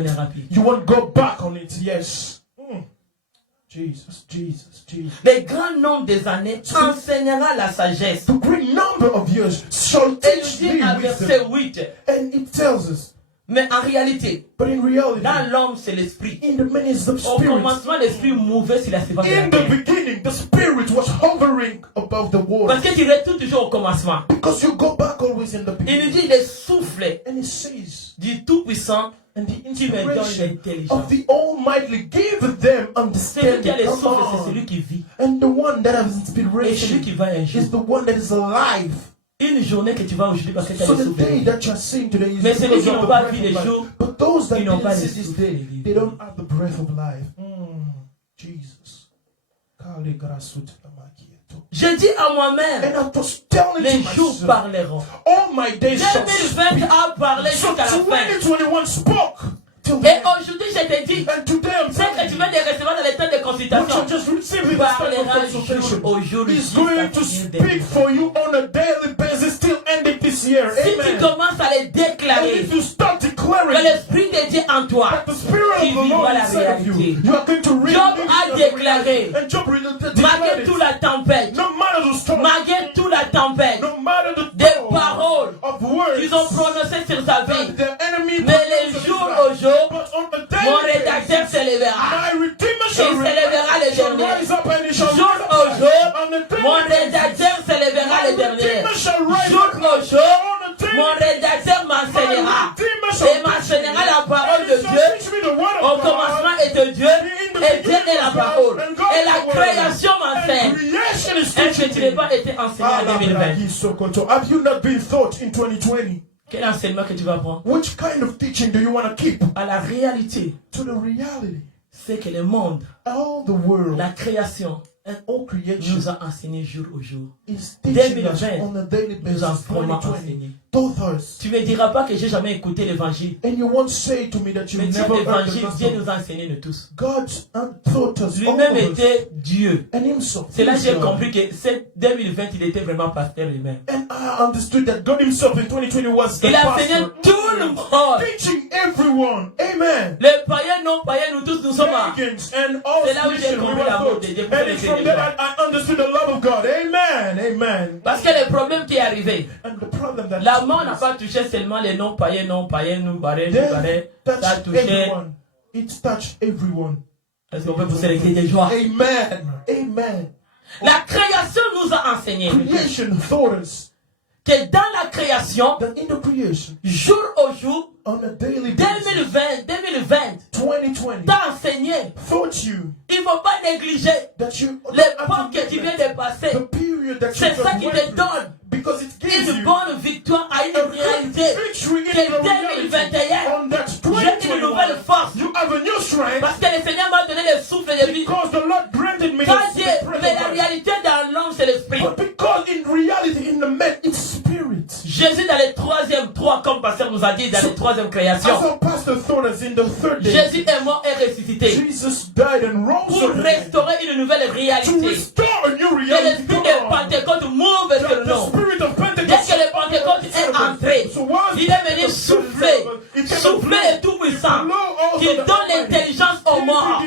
retourner rapide. You want to go back on it, yes. Jesus. Le grand nombre des années enseignera la sagesse. The great number of years shall teach Et il dit à thee verset wisdom. 8. And it tells us. Mais en réalité, But in reality, dans l'homme, c'est l'esprit. in the man is the Au spirit. commencement, l'esprit mouvait sur la surface de la In the terre. beginning, the spirit was hovering above the water. Parce que tu retournes toujours au commencement. Because you go back always in the Il nous beginning. dit le souffle And it says, du Tout-Puissant and the qui me donne inspiration l'intelligence. of the Almighty gave them Celui qui a understanding. le Come souffle, c'est on. celui qui vit. And the one that has Et celui inspiration qui va un jour. is the one that is alive. Une journée que tu vas aujourd'hui parce que tu as So le the day souffle. that you are seeing today is Mais celui because qui of n'ont the pas breath vu of les life. jours, But those that ils n'ont pas didn't le see this souffle day, de vie. they don't have the breath of life. Jesus. Je dis à moi-même, And I was telling les to jours myself, parleront. all my days shall 2020 speak. a parlé So jusqu'à la fin. 2021 spoke till the Et end. aujourd'hui, je te dis, And today I'm ce que telling tu you, viens de recevoir dans les temps de what consultation, you just received in this type parlera of consultation jour au jour is jusqu'à going to finir de speak for you on a daily basis till ending this year. Si tu Amen. commences à les And déclarer, if you start que declaring l'Esprit de Dieu en toi, that the Spirit tu of the vivras Lord la inside of you, réalité. you are going to read Job a déclaré, and Job malgré declared toute it. la tempête, No matter the storm, malgré toute la tempête, no matter the des storm paroles of words qu'ils ont prononcées sur sa vie. that the enemy Mais les pronounced jours against au jour, but on the mon daily rédacteur basis, se lèvera. my Redeemer Il shall se lèvera le shall dernier. rise up and he shall Jour rise up. au jour, On the daily mon basis, rédacteur se lèvera le my dernier. Redeemer shall rise Jour up. au jour, On the daily mon rédacteur m'enseignera. Et m'enseignera la parole de Dieu. Au commencement est de Dieu. Et Dieu est la parole. Et la création m'enseigne. Est-ce que tu n'as pas été enseigné en 2020? Have you not been taught in 2020? Quel enseignement que tu vas prendre? Which kind of teaching do you want to keep? À la réalité, To the reality. c'est que le monde, All the world la création, and all creation nous a enseigné jour au jour. is teaching us 2020 on a daily nous a basis. vraiment 2020 enseigné. taught us. Tu ne me diras pas que j'ai jamais écouté l'évangile. And you won't say to me that you Mais Dieu, never heard the l'évangile, Dieu gospel. nous a enseigné nous tous. God taught us, all Lui-même of us, était Dieu. and himself. C'est là que j'ai is God. compris que cette 2020, il était vraiment pasteur lui-même. And I understood that God himself in 2020 was the Il a enseigné pastor. tout le monde. Teaching everyone. Amen. Les païens, non païens, nous tous, nous sommes à. Pagans and all C'est là où j'ai Christians, we compris were l'amour taught. de Dieu. And it's from there that I understood the love of God. Amen. Amen. Parce que le problème qui est arrivé, And the problem that la mort n'a pas touché seulement les non-païens, nous barrés, nous death barrés. Ça a touched touché. everyone. It touched everyone. Est-ce qu'on peut pousser les cris de joie? Amen. Amen. La création nous a enseigné Creation taught us que dans la création, that in the creation, jour au jour, on a daily basis, 2020, 2020 t'a enseigné. taught you Il ne faut pas négliger that you l'époque que tu viens de passer. the period that you C'est ça just qui went te through, donne because it gives une you bonne victoire à une réalité. victory in Que the reality. 2021, On that j'ai une nouvelle 2021, force. you have a new strength Parce que le Seigneur m'a donné le souffle de vie. because the Lord granted me Quand the Dieu, breath mais of la life. réalité dans l'homme, c'est l'esprit. But because in reality, in the man, it's spirit. Jésus dans les troisième, comme pasteur nous a dit, dans les troisième création. As our pastor taught us in the third day, Jésus est mort et ressuscité. Jesus died and rose Pour again restaurer une nouvelle to réalité. restore a new Que reality. l'esprit de Pentecôte move sur The nous. spirit of Dès Pentecost. que le Pentecôte est entré, So once il est venu souffler, souffler le Tout-Puissant, qui donne l'intelligence aux morts.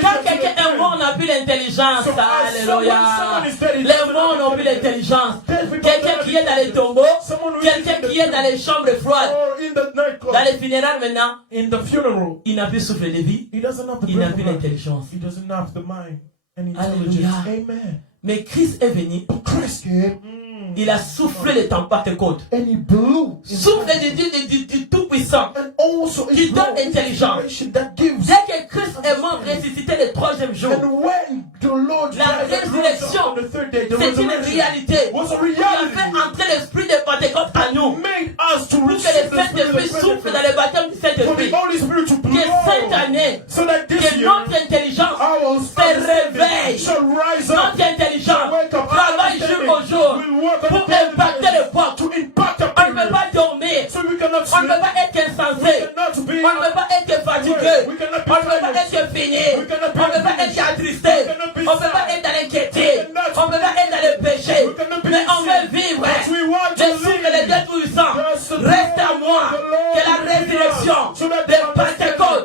Quand quelqu'un est mort, n'a plus l'intelligence. Alléluia. Les morts n'ont plus l'intelligence. Quelqu'un qui est dans les tombeaux, quelqu'un qui est dans les chambres froides, Or in the nightclub, dans les funérailles maintenant, in the funeral, il n'a plus souffle de vie, he doesn't have the il n'a breath plus of life. l'intelligence. He doesn't have the mind and Alléluia. intelligence. Amen. Mais Christ est venu, But Christ came il a soufflé le temps Pentecôte. and he blew Souffle du Tout-Puissant. and also Qui his donne l'intelligence. inspiration that gives. Dès que Christ est mort, ressuscité le troisième jour, And when the Lord la died and rose résurrection, up on the third day, the c'est une resurrection réalité. was a Il a fait reality. entrer l'esprit de Pentecôte en nous. Made us to Pour que receive le the spirit Saint-Esprit of souffle dans Pentecost. le baptême du For the Saint-Esprit. Holy Spirit to Que cette blow. année, So that this que year, notre intelligence our se réveille. shall rise up. Notre intelligence travaille jour au jour pour impacter le peuple. To impact the On ne peut people. pas dormir. So we cannot On ne sleep. peut pas être insensé. Cannot be. On ne peut pas être fatigué. On ne peut pas être fini. On ne peut pas être attristé. On ne peut pas être dans l'inquiétude. On ne peut pas être dans le péché. Mais on veut vivre. Le souffle de Dieu Tout-Puissant reste à moi. Que la résurrection de Pentecôte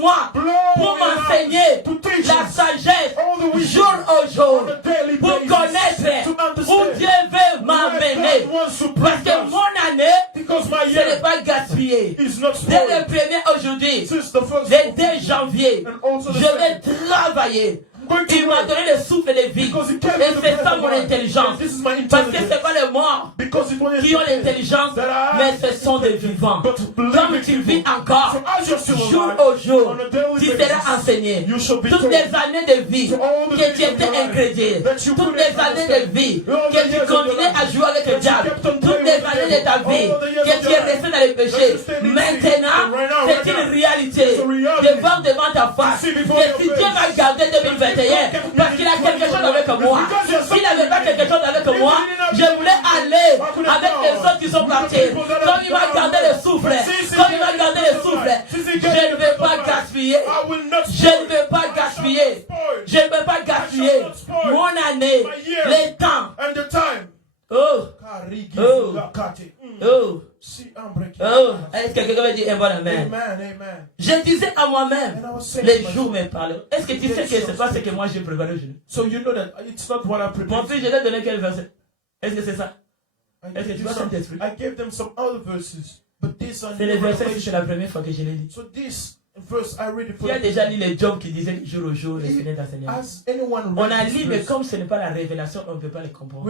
moi pour m'enseigner la sagesse jour au jour, pour connaître où Dieu veut m'amener. Parce que mon année, ce n'est pas gaspillé. Dès le 1er aujourd'hui, le 2 janvier, je vais travailler. Il m'a donné le souffle de vie. Et c'est ça mon intelligence. Parce que ce n'est pas les morts qui ont l'intelligence, mais ce sont des vivants. Comme tu vis encore, jour au jour, tu seras enseigné. Toutes les années de vie que tu étais incrédule, toutes les années de vie que tu continuais à jouer avec le diable, toutes les années de ta vie que tu es resté dans le péché, maintenant, c'est une réalité. Devant ta face. Et si Dieu m'a gardé 2021, parce qu'il a quelque chose avec moi. S'il n'avait pas quelque chose avec moi, je voulais aller avec les autres qui sont partis. Comme il m'a gardé le souffle, je ne vais pas gaspiller. Je ne vais pas gaspiller. Je ne vais pas gaspiller mon année, les temps. Oh. Est-ce que quelqu'un veut dire un bon amen? Je disais à moi-même, les jours me parlent. Est-ce que tu sais que ce n'est pas ce que moi j'ai préparé aujourd'hui? Mon fils, je t'ai donné quel verset? Est-ce que c'est ça? Est-ce que tu vois cet esprit? C'est le verset, c'est la première fois que je l'ai dit. Tu as déjà lu les Job qui disaient jour au jour, le Seigneur t'enseignera. On a lu, mais comme ce n'est pas la révélation, on ne peut pas les comprendre.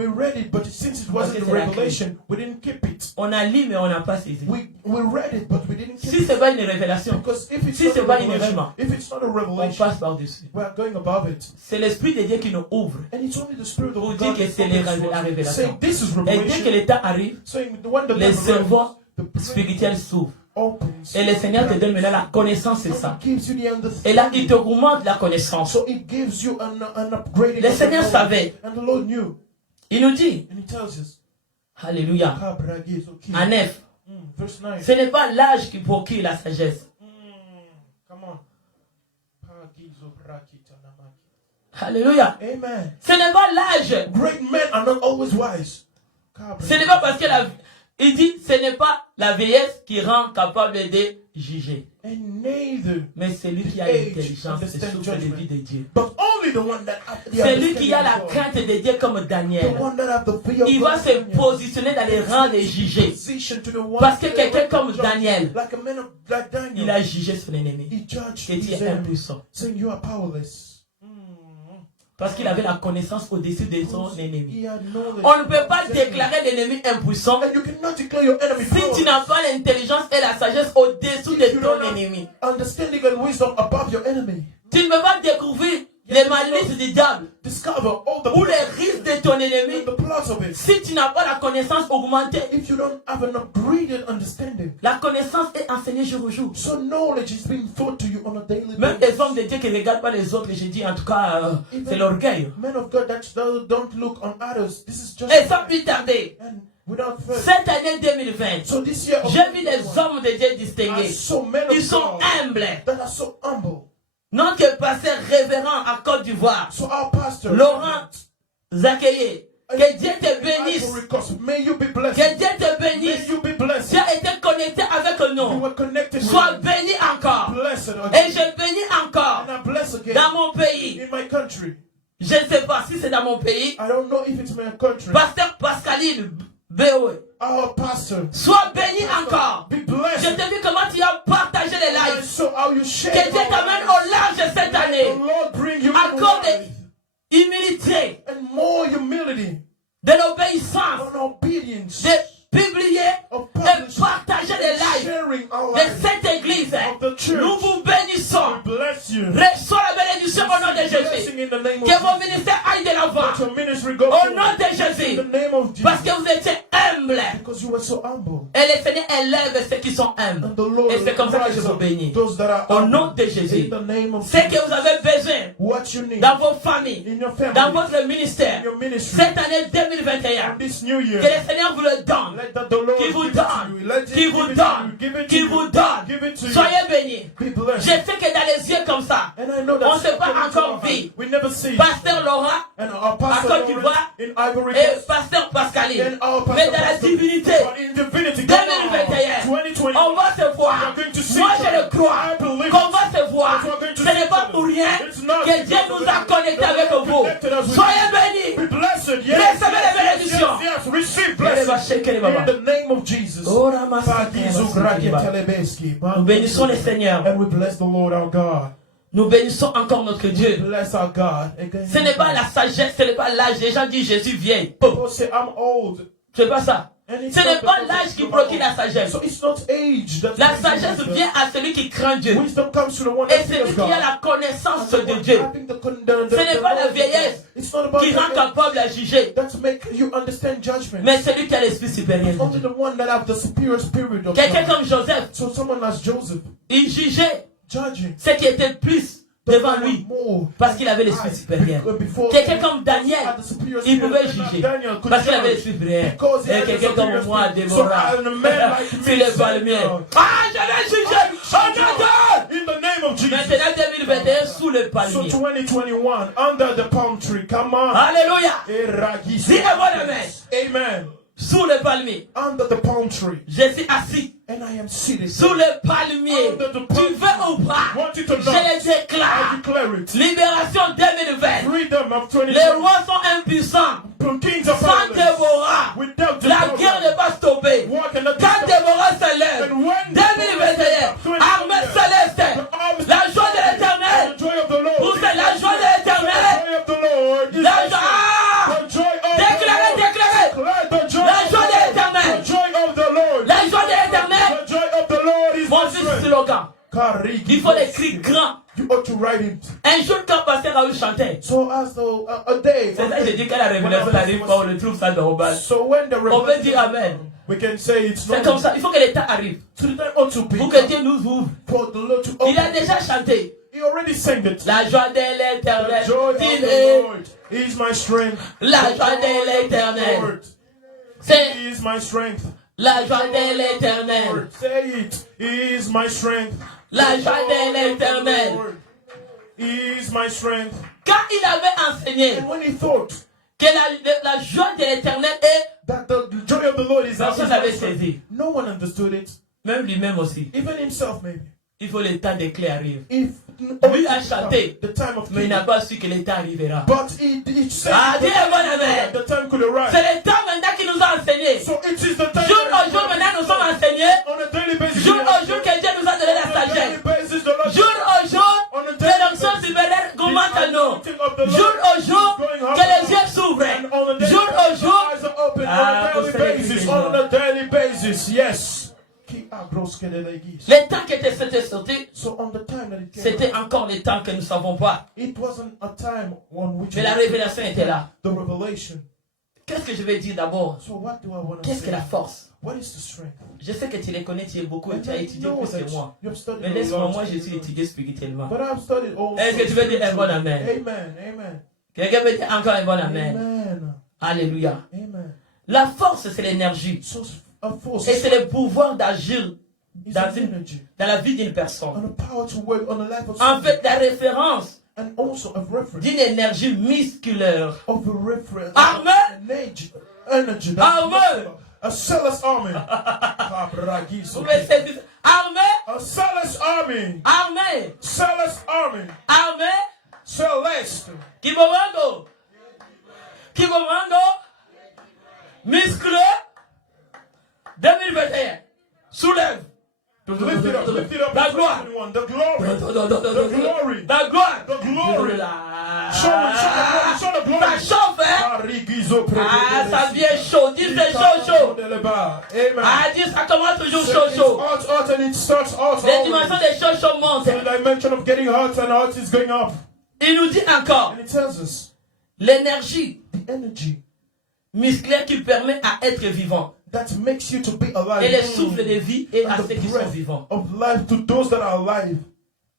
On a lu, mais on n'a pas saisi. Si ce n'est pas une révélation, si ce n'est pas une rêve, on passe par-dessus. C'est l'Esprit de Dieu qui nous ouvre pour dire que c'est la révélation. Et dès que le temps arrive, les cerveaux spirituels s'ouvrent. Et le Seigneur te donne maintenant la connaissance, c'est ça. Et là, il te augmente la connaissance. Le Seigneur savait. Il nous dit, alléluia, en 9, ce n'est pas l'âge qui procure la sagesse. Alléluia. Ce n'est pas l'âge. Ce n'est pas parce que il dit, ce n'est pas la vieillesse qui rend capable de juger. Mais c'est lui qui a l'intelligence, c'est souffle de vie de Dieu. C'est lui qui a la crainte de Dieu comme Daniel. Il va se positionner dans les rangs des jugés. Parce que quelqu'un comme Daniel, il a jugé son ennemi. Et il est impuissant. Parce qu'il avait la connaissance au-dessus de son ennemi. On ne peut pas déclarer l'ennemi impuissant si tu n'as pas l'intelligence et la sagesse au-dessous de ton ennemi. Tu ne peux pas découvrir les malices du diable ou les risques de ton ennemi si tu n'as pas la connaissance augmentée. La connaissance est enseignée jour au jour. Même les hommes de Dieu qui ne regardent pas les autres, je dis en tout cas, c'est l'orgueil. Et sans plus tarder, cette année 2020, j'ai vu des hommes de Dieu distingués. Ils sont humbles. Notre pasteur révérend à Côte d'Ivoire, Laurent Zakeye, que Dieu te bénisse. Que Dieu te bénisse. Tu as été connecté avec nous. Sois béni encore. Et je bénis encore dans mon pays. Je ne sais pas si c'est dans mon pays. Pasteur Pascaline B.O. Sois béni encore. Je te dis comment tu as partagé les lives. Que Dieu t'amène au large cette année. Accorde humilité, de l'obéissance, de publier et partager les lives de cette église. Nous vous bénissons. Reçois la bénédiction au nom de Jésus. Que vos ministères aillent de l'avant. Au nom de Jésus. Parce que vous étiez humbles. Et le Seigneur élève ceux qui sont humbles. Et c'est comme ça que je vous bénis. Au nom de Jésus. Ce que vous avez besoin dans vos familles, dans votre ministère, cette année 2021, que le Seigneur vous le donne. Qui vous donne, qui vous donne, qui vous donne. Soyez bénis. Je sais que dans les yeux comme ça, on ne s'est pas encore vu. Pasteur Laurent, à Côte d'Ivoire, et Pasteur Pascaline. Mais dans la divinité, 2021, On va se voir. Moi, je le crois. Qu'on va se voir. Ce n'est pas pour rien que Dieu nous a connectés avec vous. Soyez bénis. Recevez les bénédictions. In the name of Jesus. Nous bénissons le Seigneur. And we bless the Lord our God. Nous bénissons encore notre Dieu. Bless our God. Again. Ce n'est pas la sagesse, ce n'est pas l'âge. Les gens disent Jésus vieille. People say I'm old. C'est pas ça. Ce n'est pas l'âge qui procure la sagesse. So it's not age that La sagesse vient à celui qui craint Dieu. Wisdom comes to the one Et that celui fears qui a God. la connaissance de Dieu. Ce Ce n'est pas la vieillesse qui rend capable à juger. That make you understand judgment. Mais celui qui a l'esprit supérieur. Only the one that have the superior spirit of Quelqu'un God. comme Joseph, So someone as Joseph, il jugeait judging ce qui était plus devant lui parce qu'il avait l'esprit supérieur. Quelqu'un comme Daniel, il pouvait juger parce qu'il avait l'esprit supérieur. Et quelqu'un comme moi, Déborah, sur les palmiers. Ah, je vais juger! Oh, in the name of Jesus. maintenant 2021 sous le So palmier. 2021 under the palm tree. Come on. Alléluia! Dis Dis un bon amen. Amen. Sous le palmier. Under the palm tree. Je suis assis. And I am seated. Sous le palmier. Tu veux ou pas? Je le déclare. Libération 2020. Freedom of 2020. Les rois sont impuissants. Sans Déborah, la guerre n'est pas stoppée. Quand Déborah se lève, 2021, armée céleste, la joie de l'éternel. Vous savez, la joie de l'éternel. La joie. Ah! Déclarez, déclarez. La joie de l'éternel. La joie de l'éternel. Mon fils slogan. Il faut les cris grands. You ought to write it. Un jour, quand Pasteur Raoul chantait, So as though a day. c'est ça que j'ai dit quand la révélation arrive, quand on le trouve ça dans le bas. So when the On peut dire Amen. we can say it's C'est comme ça. Il faut que l'état arrive. To the time ought to be. Pour que Dieu nous ouvre. For the Lord to Il a open. déjà chanté. He already sang it. La joie de The l'éternel. joy of Il the est Lord is my strength. la joie de l'éternel. C'est He is my strength. la joie de l'éternel. Say it. He is my strength. La joie de l'éternel. He is my strength. Quand il avait enseigné And when he thought que la joie de l'éternel est, that the joy of the Lord is personne n'avait saisi. no one understood it. Même lui-même aussi. Even himself maybe. Il faut le temps des clés arrive. If Lui a chanté, the time of mais il n'a pas su que l'état arrivera. But he said Ah, dis un bon amen. the time could arrive. C'est le temps maintenant qu'il nous a enseigné. So it is the time. Jour au jour maintenant nous sommes enseignés. On a daily basis. Jour au jour que Dieu nous a donné la On a daily sagesse. basis, the Lord. Jour au jour que l'onction supérieure commence à nous. Jour au jour que les yeux s'ouvrent. Jour au jour. Eyes are open on a daily basis. On a daily basis. Yes. Le temps qui était sorti, So on the time that it came, c'était encore le temps que nous ne savons pas. it wasn't a time on which Mais la révélation était là. the revelation. Qu'est-ce que je vais dire d'abord? So what do I want to Qu'est-ce say? que la force? What is the strength? Je sais que tu les connais, tu es beaucoup et tu as étudié know plus that que moi. you've studied Mais a laisse-moi, lot. moi je suis étudié spirituellement. But I've studied all. Est-ce que tu veux dire un bon amen? Amen. Amen. Quelqu'un peut dire encore un bon amen? Amen. Alléluia. Amen. La force, c'est l'énergie. So a force Et c'est le pouvoir d'agir is dans, an energy dans la vie d'une personne. and a power to work on the life of En someone. fait, la référence And also a reference d'une énergie musculaire. of a reference. Armée. Energy. Armée. A zealous army. Vous pouvez saisir. Armée. A zealous army. Armée. Zealous army. Armée. Celeste. Kibomango. Kibomango. Musclé. 2021. Soulève. Lift it up. Lift it up. La gloire. The glory. The glory. La gloire. The glory. Show the glory. Ça chauffe, hein? Ah, ça vient chaud. Dis c'est chaud. Amen. Ah, dis ça commence toujours chaud. It's hot and it starts hot. Les dimensions des chaud montent. The dimension of getting hot and hot is going up. Il nous dit encore. And it tells us L'énergie the energy musculaire qui permet à être vivant. that makes you to be alive. Et le souffle de vie est à And ceux the qui sont breath vivants. of life to those that are alive.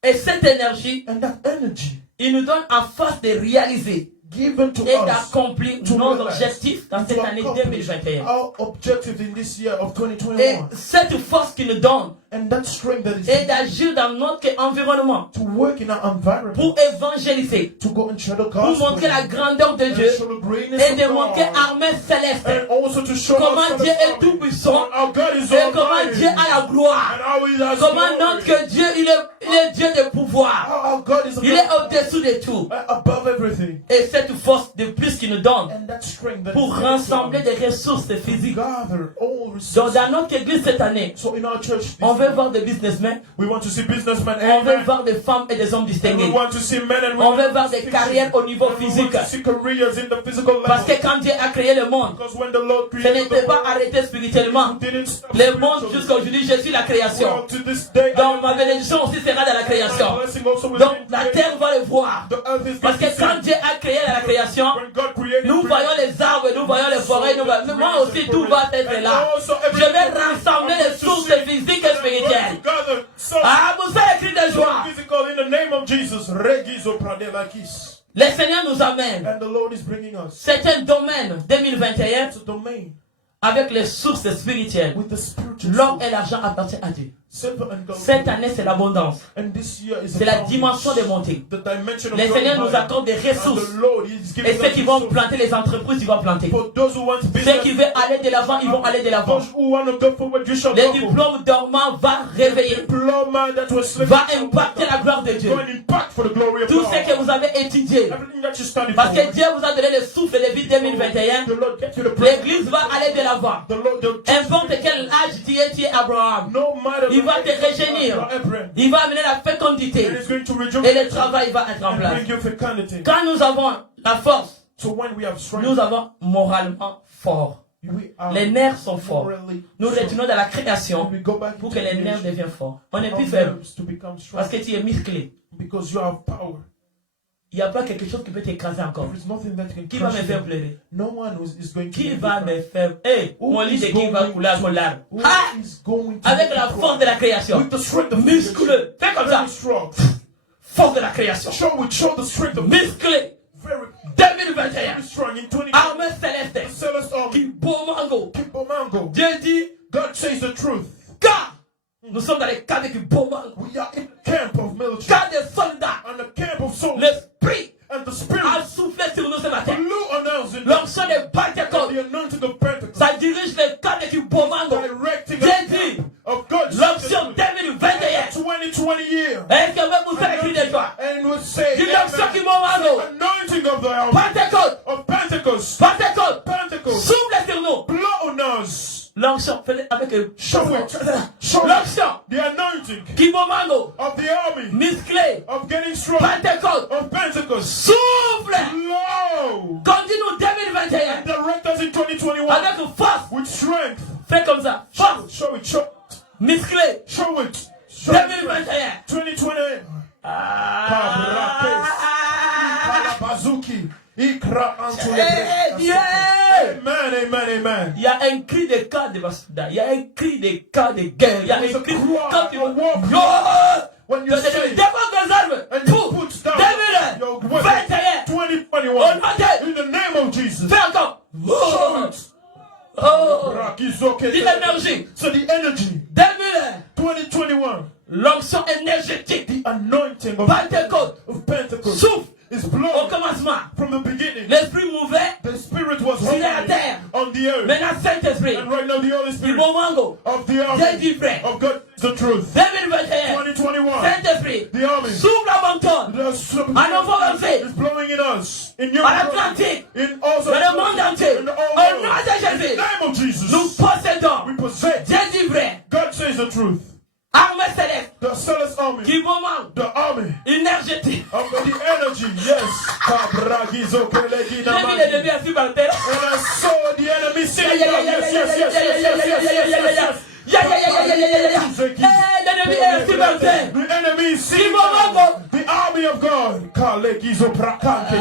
Et cette énergie, And that energy il nous donne en force de réaliser given to et us d'accomplir to nos realize, objectifs dans cette to année accomplish 2021. our objective in this year of Et 2021. cette force qui nous donne And that strength that is est d'agir dans notre environnement to work in our environment, pour évangéliser, to go and share the pour gospel, montrer la grandeur de Dieu and show the greatness et of de montrer God, armée céleste and also to show comment us Dieu est tout puissant how God is et comment almighty, Dieu a la gloire. and how He has Comment glory, notre Dieu, il est Dieu de pouvoir. how God is Il est au-dessous de tout. above everything. Et cette force de plus qu'il nous donne And that strength that pour is given to rassembler us, des ressources to physiques. gather all Donc resources. dans notre église cette année, So in our church, this on veut year, voir des businessmen, we want to see businessmen, on veut amen. voir des femmes et des hommes And we distingués. want to see men and On women veut voir des carrières au niveau and we want physique. to see careers in the physical Parce que level. quand Dieu a créé le monde, Because when the Lord ce created n'était the pas world, arrêté spirituellement. He didn't stop Le monde spiritually. jusqu'à aujourd'hui, je suis la création. Well, to this day, Donc ma bénédiction aussi sera dans la création. my blessing also will Donc be la created. terre va le voir. The earth is Parce going que to quand see. Dieu a créé la création, When God created nous voyons les arbres, nous voyons les forêts, nous voyons... Mais moi aussi, tout va être là. Je vais rassembler les sources physiques et spirituelles. Ah, vous avez écrit de joie. Physical in the name of Jesus. Regizo pradelakis. Le Seigneur nous amène. And the Lord is bringing us. C'est un domaine 2021 It's a domain avec les sources spirituelles. with the spiritual L'or source. et l'argent appartiennent à Dieu. Silver and gold. Cette année, c'est l'abondance. And this year is C'est la dimension des montées. the dimension of Le Seigneur nous God. accorde des And ressources. the Lord is giving Et ceux us qui vont resources. planter les entreprises, ils vont planter. For those who want Ceux business, qui veulent aller de l'avant, ils vont aller de l'avant. those who want to go forward, you shall Les go forward. diplômes dormants vont réveiller. Diploma that was sleeping Va shall impacter wake la up. gloire de Dieu. Go and impact for the glory of Tout God. ce que vous avez étudié. Everything that you study Parce for. que Dieu vous a donné le souffle de vie 2021. The Lord get you the praise. L'église va aller de l'avant. The Lord, the Importe quel âge tu es Abraham. no matter Il va the te age of rajeunir. your apron, Il va amener la fécondité. and it's going to Et rejuvenate le travail va être en and place. bring you fecundity. Quand nous avons la force, So when we have strength, nous avons moralement fort. we are Les nerfs sont forts. morally Nous strong. retournons dans la création We go back pour into que les nerfs creation. deviennent forts. On n'est Our plus faible nerves to become strong parce que tu es musclé. because you have power. Il n'y a pas quelque chose qui peut t'écraser encore. There is nothing that can Qui va me crush faire you. pleurer? No one is going to Qui make va you me cry. faire... Hey, Who mon lit de is qui va going couler à mon to- larme. Who Ah! is going to Avec make la you force cry? de la création. With the strength of Musculeux. Fais comme ça. Very strong. Force de la création. Show the strength of Musclé. very 2021. strong in 20. Armée céleste. Celeste army. Kibomango. Kibomango. Dieu dit, God says the truth. car nous sommes dans les cas de Kibomango. We are in the camp of military. Cas de soldats. And the camp of souls. L'esprit And the spirit a soufflé sur nous ce matin. blew on us in L'onction de Pentecôte. the anointing of Pentecost. Ça dirige les cas de Kibomango. Directing Dieu us dit, of God's l'onction 2021. 2020 year. Est-ce que vous avez écrit de joie? And we say, Dis l'onction amen. Kibomango. Anointing of the hour. Pentecôte. Of Pentecost. Pentecôte. Pentecost. Souffle sur nous. Blow on us. L'onction, faites avec Show it. Show it. l'onction. The anointing Kibomango. of the army. Musclé. Of getting strong. Pentecôte. Of Pentecost. Souffle. Blow. Continue 2021. Direct us in 2021. Avec force. With strength. Fais comme ça. Force. Show it. Show it. Musclé. Show it. Show it. 2021. 2020. Ah. Bazuki. Ikra antu Eh, Dieu. Amen, amen, amen. Il y a un cri de cas de Basuda. Il y a un cri de cas de guerre. Il y a un cri quand tu When you say des armes. and you Tout. put down 2021. your weapon, 2021, in the name of Jesus. Fais encore. Show it. Oh. Rakizoke. Dis l'énergie. So the energy, 2021. 2021, L'onction énergétique. the anointing Pentecôte. of Pentecost Souffle. is Au blowing commencement. from the beginning. L'esprit mouvait. The Spirit was Sur la hovering terre. on the earth. Maintenant, Saint-Esprit. And right now the Holy Du Spirit Bomango. of the Dieu army dit vrai. of God is the truth. 2021. 2021, Saint-Esprit. the army Souffle la montagne. the À nouveau lancé. is blowing in us, in À Europe, l'Atlantique. in all Dans le monde entier. in the Au whole nom world. de In the Jésus. name of Jesus, Nous possédons. we possess. Dieu dit vrai. God says the truth. Armée céleste. The Celeste army, Qui moment. the army Énergétique. of the energy, yes. Kabragizo kelegi J'ai vu namaki. les débuts assis par terre. And I saw the enemy sitting Yeah, down. yeah, Yes, yeah, yes, yeah, yes, yeah, yes, yeah, yes, yeah, yes, yeah, yes, yes, yes. L'ennemi est assis par terre. The enemy is sitting Kibomango. down. The army of God. Kalegizo prakante.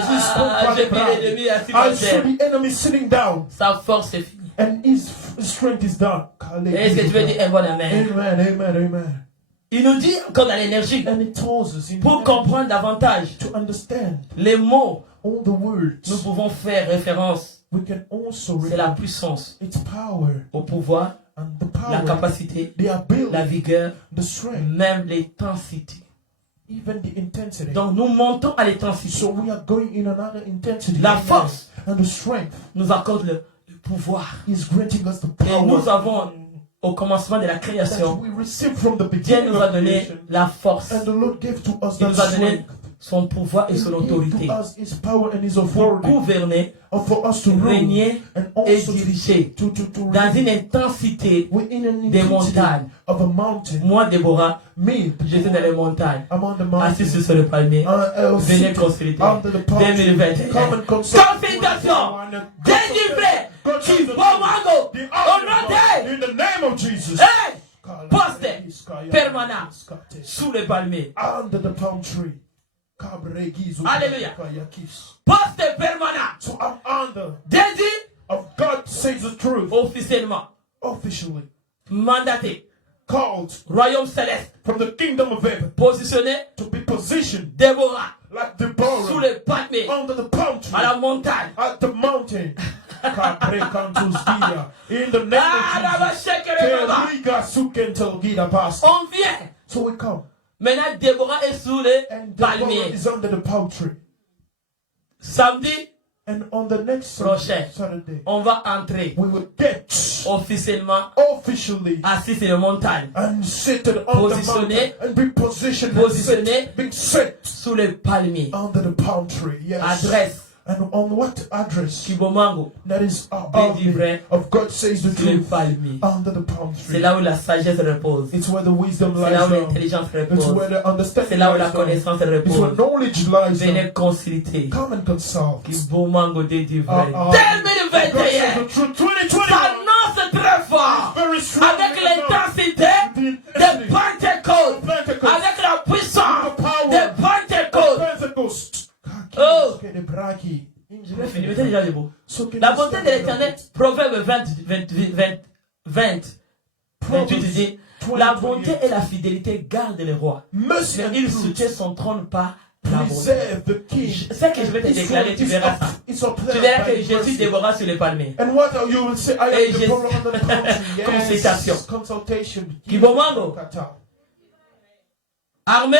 J'ai vu l'ennemi assis par I saw terre. the enemy sitting down. Sa force est finie. And his strength is done. Est-ce que tu veux dire un bon amen? Amen, amen, amen. Il nous dit encore dans l'énergie, And it tells us in pour comprendre davantage to understand les mots all the words, nous pouvons faire référence. we can also C'est la refer puissance, its power au pouvoir, and the la power, capacité, the la ability, vigueur, the strength, même l'intensité. even the intensity. Donc nous montons à l'intensité. So we are going in another intensity. La Amen. force and the strength nous accorde le pouvoir. is granting us the Et power nous avons, au commencement de la that création, we receive from the Dieu beginning nous a of donné creation. la force. And the Lord gave to us Il that nous a donné strength. son pouvoir et He son gave autorité to us His power and His pour authority, gouverner, and for us to rule régner and et also diriger to dans reign une intensité within an des intensity montagnes. of a mountain. Moi, Déborah, Me, j'étais dans les montagnes, among the assis mountains. sur le palmier. Venez Venez consulter. under the palm tree. 2021. Come and consult. Consultation. Délivré. Qui Bomango. Au nom de In the name of Jesus. Hey! Poste permanent sous le palmier. Under the palm tree. Alléluia. Poste permanent. So I'm under Dédié of God says the truth. officiellement. Officially Mandaté. called Royaume céleste. from the kingdom of heaven Positionné. to be positioned Déborah. like Sous Deborah le palmier. under the palm tree À la montagne. at the mountain. In the name Ah, of Jesus. on vient. So we come. Maintenant, Déborah est sous le And Deborah palmier. is under the palm tree. Samedi And on the next prochain, Saturday, on va entrer we will get officiellement officially assis sur les montagnes, and seated on the mountain and be positioned and set, being set sous le palmier. under the palm tree. Yes. Adresse And on what address? Kibomango, That is our délivré of God says the sous le truth palmier. under the palm C'est tree. là où la sagesse repose. It's where the wisdom C'est lies là où down. l'intelligence It's repose. where the C'est understanding là où la lies down. connaissance It's where repose. knowledge lies down. Venez consulter. Come and consult. Kibomango délivré. God says 2021 the truth. 2021 s'annonce très fort. very strong. Avec l'intensité de Pentecôte. Avec la puissance de Pentecôte. Pentecost. Oh. Je vais finir, mettez déjà debout. La bonté de l'Éternel, Proverbe 28 dit, la bonté et la fidélité gardent le roi, mais il soutient son trône par l'amour. preserve the king. C'est que je vais te déclarer, tu verras ça. Tu verras que je suis Déborah sur les palmiers. And what you will say, I Et am je- Deborah under the palm tree. Consultation. Yes. Consultation. Kibomango. Armée.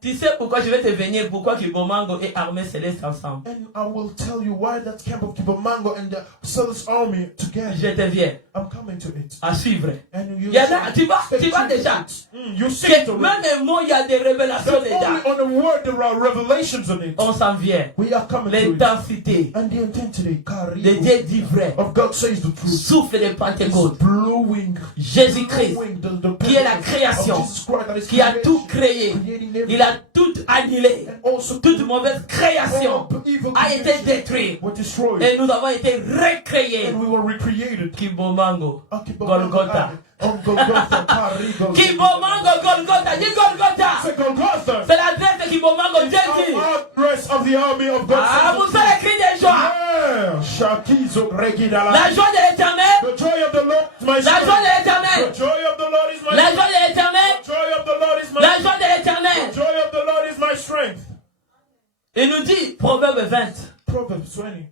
Tu sais pourquoi je vais te venir, pourquoi Kibomango et Armée Céleste ensemble. And I will tell you why that camp of Kibomango and the Celeste army Je together. te viens I'm coming to it. à suivre. And you Il y en a, tu vas stay tuned déjà. to it. You see Que it already. même un mot, il y a des révélations That déjà. only on the word there are revelations on it. On s'en vient. We are coming to it. L'intensité And the intensity de Dieu dit vrai. of God says the truth. Souffle de It's Pentecôte. blowing, Jésus-Christ, blowing the qui est la presence création, of Jesus Christ that is qui a creation, tout créé. creating everything. Il a tout annulé. And also Toute mauvaise création all evil a été creation détruite. were destroyed. Et nous avons été recréés. And we were recreated. Kibomango, On Kibomango, Golgotha. on Golgotha, Parigo. Kibomango, Golgotha. Dis Golgotha. C'est Golgotha. C'est l'adresse de Kibomango. Dieu dit. Our address of the army of God. Ah, vous avez écrit des joies. Yeah. Shakizo Regidala. La joie de l'éternel. The joy of the Lord is my La strength. joie de l'éternel. The joy of the Lord is my La strength. joie de l'éternel. The joy of the Lord is my La strength. joie de l'éternel. The joy of the Lord is my strength. Il nous dit, Proverbe 20, Proverbs 20,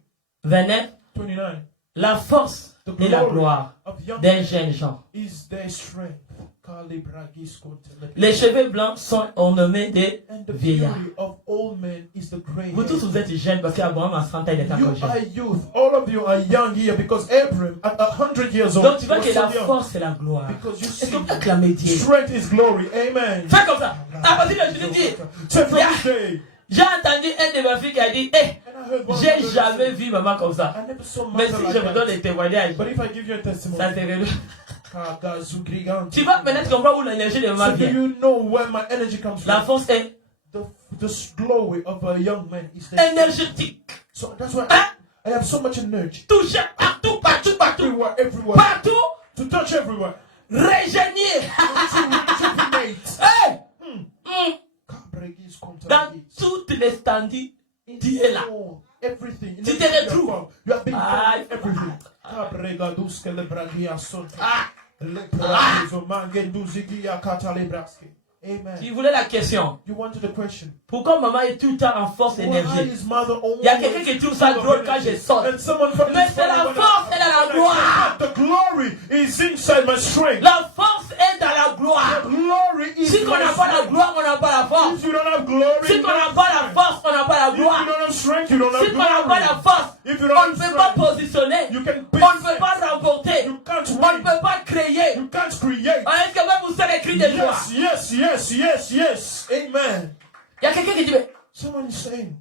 29, 29. la force et la gloire Of young d'un jeune gens. is their strength. Les cheveux blancs sont ornemés de And the vieillards. beauty of all men is the gray Vous tous, hair. vous êtes jeunes parce qu'Abraham à 100 ans, il était You encore are jeune. youth. All of you are young here because Abraham at 100 years old Donc tu vois was que so la young. force et la gloire. Because you Est-ce see, qu'on peut acclamer Dieu? strength is glory. Amen. Fais comme ça. À partir de aujourd'hui, So from Yeah. this day, j'ai entendu un de mes filles qui a dit, eh, and I heard one j'ai brother jamais say, vu maman comme ça. I never saw Mais mother si like je vous donne that. des témoignages, But if I give you a testimony, ça te révèle. Kagazugriganti. Tu vas maintenant comprendre où l'énergie de maman So do vient. you know where my energy comes La from? force est The glory of a young man is there. énergétique. So that's why Hein? I have so much energy. Toucher partout, partout, partout. Everywhere, everywhere. Partout, To touch everywhere. régénier. To rejuvenate. Hey! Kabregis kontra Dans gis. toutes les standards, tu es là. Oh, everything. In Tu te everything retrouves. you have found. You have been Ah, found in everything. Kabregaduske lebragia sonte. Ah! Lebragizo mangenduzigia katalebraske. Amen. Tu voulais la question. You wanted the question. Pourquoi maman est tout le temps en force et Why énergie? is mother always Il y a quelqu'un qui trouve ça drôle quand je saute. And someone from Mais this c'est la family, force et la gloire. the glory is inside my strength. La force est dans la gloire. The glory is Si on n'a pas la gloire, on n'a pas la force. If you don't have glory, Si on n'a pas la force, on n'a pas la if you gloire. don't have strength, you don't have Si on n'a pas la glory. force, If you on don't ne have peut pas strength, positionner. you can On ne peut pas remporter. You can't On ne win. peut pas créer. You can't create. Est-ce que même vous savez écrire des joies? Yes. Amen. Il y a quelqu'un qui dit, mais Someone is saying,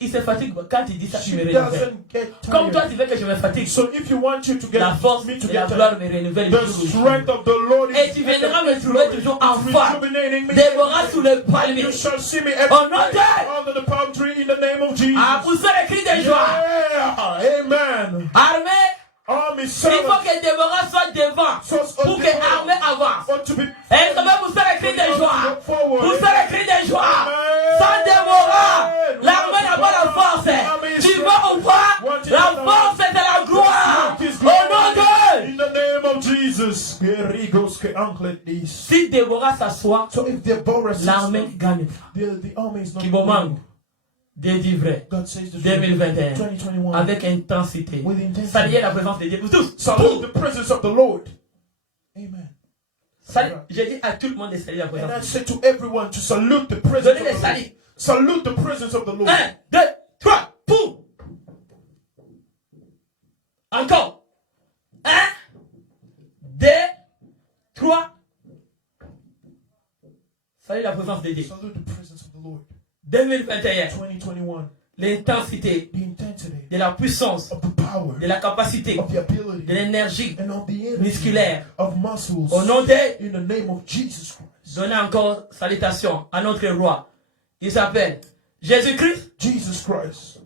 il se fatigue quand il dit ça, tu she me renouvelles. doesn't get Comme toi, tired. tu veux que je me fatigue. So if you want you to get La force me to et la get gloire tired, me renouvellent. the strength of the Lord Et is tu viendras me trouver toujours en forme. rejuvenating me. Déborah sous le palmier. You shall see me Au nom every de- day under the palm tree in the name of Jesus. Ah, vous savez écrire des joies. Yeah, amen. Armée, Army il faut servants que Déborah soit devant pour que l'armée avance. ought to be Et quand même, vous savez écrire des joies. forward. Vous savez écrire des joies. Sans Déborah, l'armée n'a pas la force. Tu vas ou pas? La force c'est de la gloire. Au nom de... In the name of Jesus. Si Déborah s'assoit, So if Deborah says l'armée gagne. the army is not Kibomango, délivré. God says the 2021. 2021 Avec intensité. with intensity. Saluez la présence de Dieu. Vous tous. Salute the presence of the Lord. Amen. J'ai dit à tout le monde de saluer la And présence I de Dieu. say to everyone to salute the presence Donnez of les the saluts. Lord. Salute the presence of the Lord. 1, 2, 3, boum. Encore. 1, 2, 3. Salut la présence de Dieu. Salute the presence of the Lord. 2021. 2021. L'intensité The intensity de la puissance, of the power, de la capacité, of the ability, de l'énergie and of the energy musculaire. of muscles. Au nom de... In the name of Jesus Christ. Donnez encore salutation à notre roi. Il s'appelle Jésus-Christ. Jesus Christ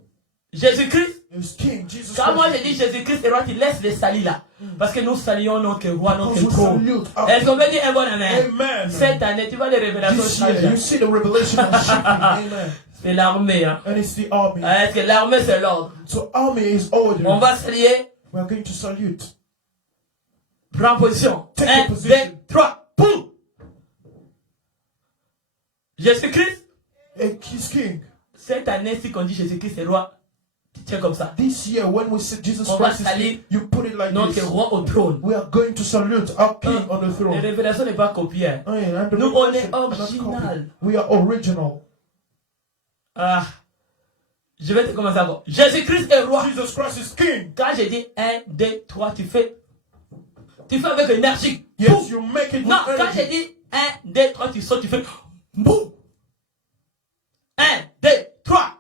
Jésus-Christ. is King. Jesus Quand moi Christ. je dis Jésus-Christ et roi, tu laisses les salis là. Parce que nous saluons notre roi, notre Because we trône. salute our Est-ce qu'on peut dire un bon amen? Amen. Cette année, tu vois les révélations This year, you changer. see the revelation of shifting. Amen. C'est l'armée. Hein. And it's the army. Est-ce que l'armée c'est l'ordre? So army is order. On va saluer. We are going to salute. Prends position. Take 1, your 2, position. 3. Boum. Jésus-Christ. And he's King. Cette année, si on dit Jésus-Christ est roi, tu tiens comme ça. This year, when we say Jesus On va Christ is saluer King, you put it like notre this. roi au trône. We are going to salute our King on the Les throne. révélations n'est pas copiées. Hein. Oh, yeah, and the Nous, on revelation est are not original. copied. We are original. Ah. Je vais te commencer encore. Jésus-Christ est roi. Jesus Christ is King. Quand j'ai dit 1, 2, 3, tu fais avec énergie. Yes, Boum. you make it with Non, quand j'ai energy. dit 1, 2, 3, tu sautes, tu fais boum. 1, 2, 3.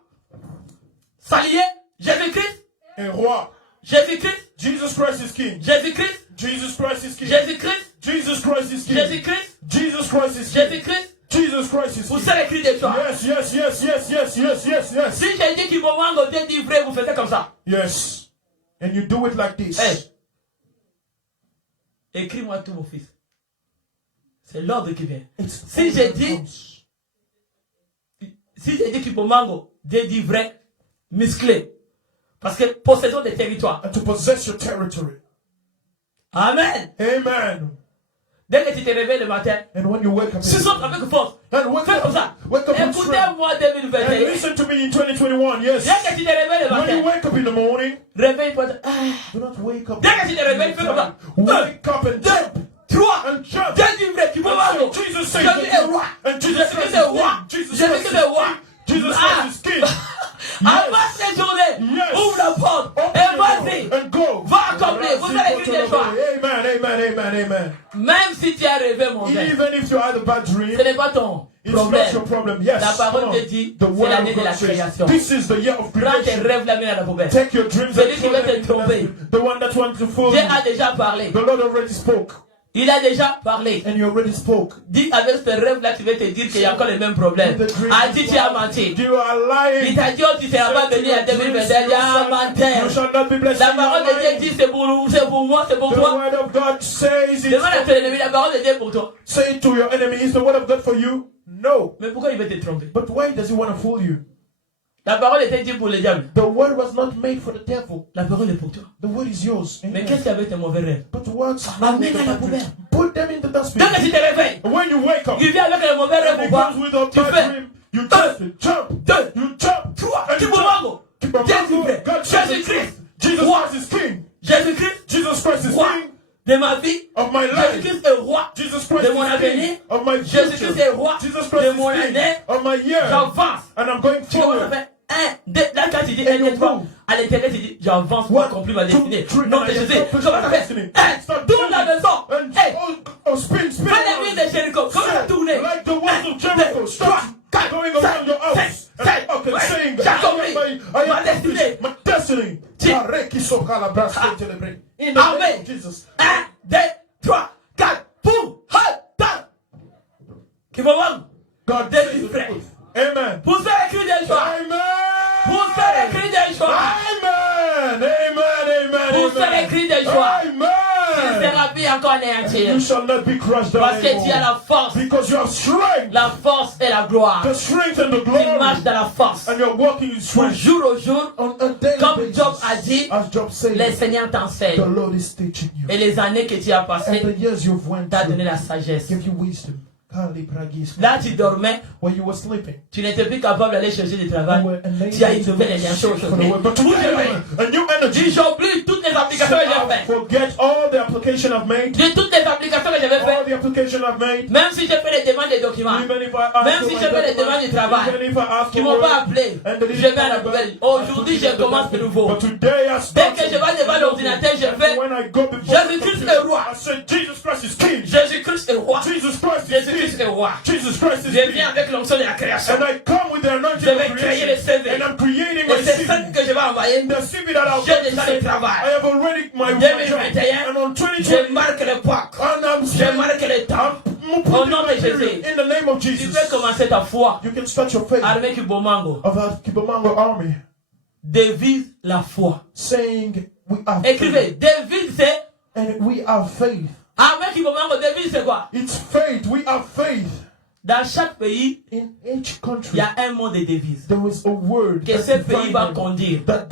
Saluez Jésus-Christ. Un roi. Jésus-Christ. Jesus Christ is King. Jésus-Christ. Jesus Christ is King. Jésus-Christ. Jesus Christ is King. Jésus-Christ. Jesus Christ is King. Jésus-Christ. Jesus Christ is Vous King. savez écrire des choses. Yes. Si j'ai dit qu'il vous manque de délivrer, vous faites comme ça. Yes. And you do it like this. Hey. Écris-moi tout, mon fils. C'est l'ordre qui vient. It's Si all j'ai that dit- comes. Si j'ai dit qu'il vous manque délivrer, musclé. Parce que possédons des territoires. And to possess your territory. Amen. Amen. Dès que tu te réveilles le matin, And when you wake up, tu sautes avec force. and wake Fais comme ça. up, wake up in strength. Écoutez-moi And 2021. listen to me in 2021. Yes. Dès que tu te réveilles le When you matin, wake up in the morning, réveille-toi. do not wake up. Dès que tu te réveilles, fais comme ça. Wake up and 2, jump 3. and jump. Délivrer, tu peux voir. And say, Jesus says Jésus est roi. and Jesus Jésus Christ est is roi. King. Jesus Jésus Christ est is roi. King. Jesus Ah. Christ is King. Avance les journées. Yes. Ouvre la porte. Open Et the vas-y. door and go. Va accomplir. Vous allez écrire des choses. Amen. Même si tu as rêvé, mon frère, Even if you had a bad dream, ce n'est pas ton it's not your problème. problem. Yes. La parole come on. te dit, The c'est word l'année of de la God says, création. this is the year of Prends tes creation. rêves, la mine à la poubelle. Take your dreams Celui and qui throw veut them te into tromper. the one that wants to fool Dieu you. a déjà parlé. The Lord already spoke. Il a déjà parlé. And you already spoke. Dis avec ce rêve-là, tu vas te dire qu'il y a encore les mêmes problèmes. A dit, tu as menti. You are lying. Il t'a dit, oh, tu ne seras pas venu en 2021. Il y a un You menteur. shall not be blessed. La in your parole de Dieu life. dit, c'est pour nous, c'est pour moi, c'est pour The toi. word of God says Demande à it's ton ennemi, la parole de Dieu est pour toi. say it to your enemy. Is the word of God for you? No. Mais pourquoi il veut te tromper? But why does he want to fool you? La parole était dit pour le diable. The word was not made for the devil. La parole est pour toi. The word is yours. Mais Amen. qu'est-ce qu'avec tes mauvais rêves? But what's wrong Amène with à the la bad poubelle. dreams? put them in the dustbin. Donc, si tu te réveilles, And when you wake up, il vient avec le mauvais rêve and ou it pas, comes with a tu bad fais dream, you just jump, 2, you jump, 3, and tu you peux jump. voir. Jésus-Christ. God, Jésus-Christ. Jesus Roi. Christ is King. Jésus-Christ, Jesus Christ is roi King de ma vie. of my life. Jésus-Christ est roi Jesus Christ de mon is avenir. King of my Jésus-Christ future. est roi Jesus de Christ mon is King année. of my year. J'avance. And I'm going Tu commences à forward. faire 1, 2, là quand tu dis And 1, you 2, 3, move. à l'intérieur tu dis j'avance pour 1, accomplir ma 2, destinée. 3, Non, and de I Jésus. accomplish Commence à my faire destiny. 1, Start tourne la moving. maison. And Hey, spin fais les ruines de Jéricho. Commence à tourner. like the walls of Jericho. Start going around your house. And okay, saying, I accomplished my destiny. Areki soka la brasse celebrate. In the name of Jesus. 1, 2, 3, 4, boum, halt, qui va voir. God Délivré. Amen. Poussez les cris de joie. Amen. Poussez les cris de joie. Amen. Amen. Amen. Poussez les cris de joie. Tu ne Amen. seras plus encore anéanti. You shall not be crushed down Parce que tu as anymore. la force. Because you have strength. La force et la gloire. The strength and the Tu glory. marches dans la force. And you're walking in Pour strength. jour au jour, On a daily comme basis. Job a dit, As Job said, le Seigneur the t'enseigne. Lord is teaching you. Et les années que tu as And passées the years you've went t'a through donné la sagesse. give you wisdom. Là, tu dormais, When you were sleeping, tu n'étais plus capable d'aller chercher du travail. you were unable Tu as une to nouvelle reach énergie for the aujourd'hui. word. But today, a new energy. Dis, j'oublie toutes les applications que j'ai faites. Forget all the application I've made. Dis toutes les applications que j'avais All faites. the application I've made. Même si j'ai fait les demandes des documents. Even if I ask Même for si my j'ai fait les documents, demandes du travail. even if I ask Qui for m'ont pas work, appelé. and they didn't Je vais à call la me poubelle. back, Aujourd'hui, je commence de nouveau. But today I Dès start. que je vais devant l'ordinateur, je fais When I go before Jésus-Christ est roi. I said, Jesus Christ is King. Jésus-Christ est roi. Jesus Christ is Jésus-Christ King. est roi. Jesus Christ is Je King. viens avec l'onction de la création. And I come with the anointing Je of vais créer les creation. CV. And I'm creating Et my c'est ça CV. que je vais envoyer. The CV that I'll J'ai déjà le travail. I have already my job. 2021, And on je 2020, marque l'époque. and I'm Je marque le temps. I'm Au putting nom my de period Jésus. in the name of Tu Jesus. peux commencer ta foi. You can start your faith Armée Kibomango. of our Kibomango army Devise la foi. saying we have Écrivez. faith. Devise c'est. And we have faith. Armée Kibomango. Devise c'est quoi? It's faith. We have faith. Dans chaque pays, In each il country, y a un mot de devise. there is a word Que that ce pays defines va them. conduire. That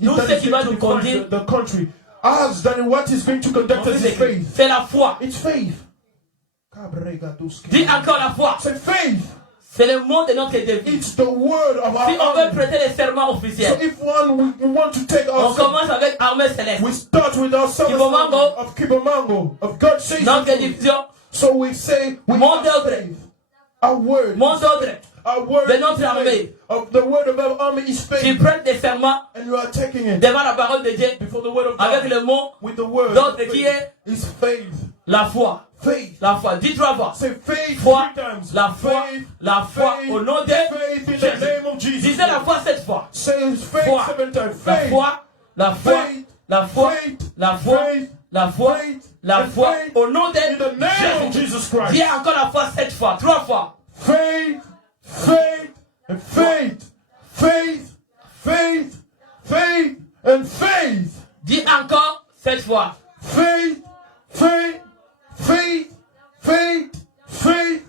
Nous, that ce is qui va going nous to define conduire, the country. As than what is going to conduct us is faith. c'est la foi. It's faith. Dis encore la foi. Say faith. C'est le mot de notre devise. It's the word of our Si on veut army. prêter les serments So officiels, if we want to take on our commence avec armée céleste. we start with our service Kibomango. of Kibomango, of God says Notre it. division, So we say we Mon have ordre. faith. Our word, mon ordre, our word de is notre faith. armée. Of the word of our army is tu faith. prêtes des serments And you are taking it devant la parole de Dieu before the word of avec God. le mot With the word L'autre of qui faith est is faith. la foi. Faith. La foi. Dis 3 fois. Say faith Foi, 3 times. la foi, Faith, la foi faith, au nom de faith in the Jésus. name of Jesus. Disais la foi 7 fois. Say faith Foi. 7 times. La Faith. foi, la foi, Faith, la foi, faith, la foi, faith, la foi, faith, la and foi faith au nom de in the name of Jésus. Jesus Christ. Dis encore la foi 7 fois, 3 fois. Faith, faith, and faith, faith, faith, faith, and faith. Dis encore 7 fois. Faith, faith, faith, faith, faith,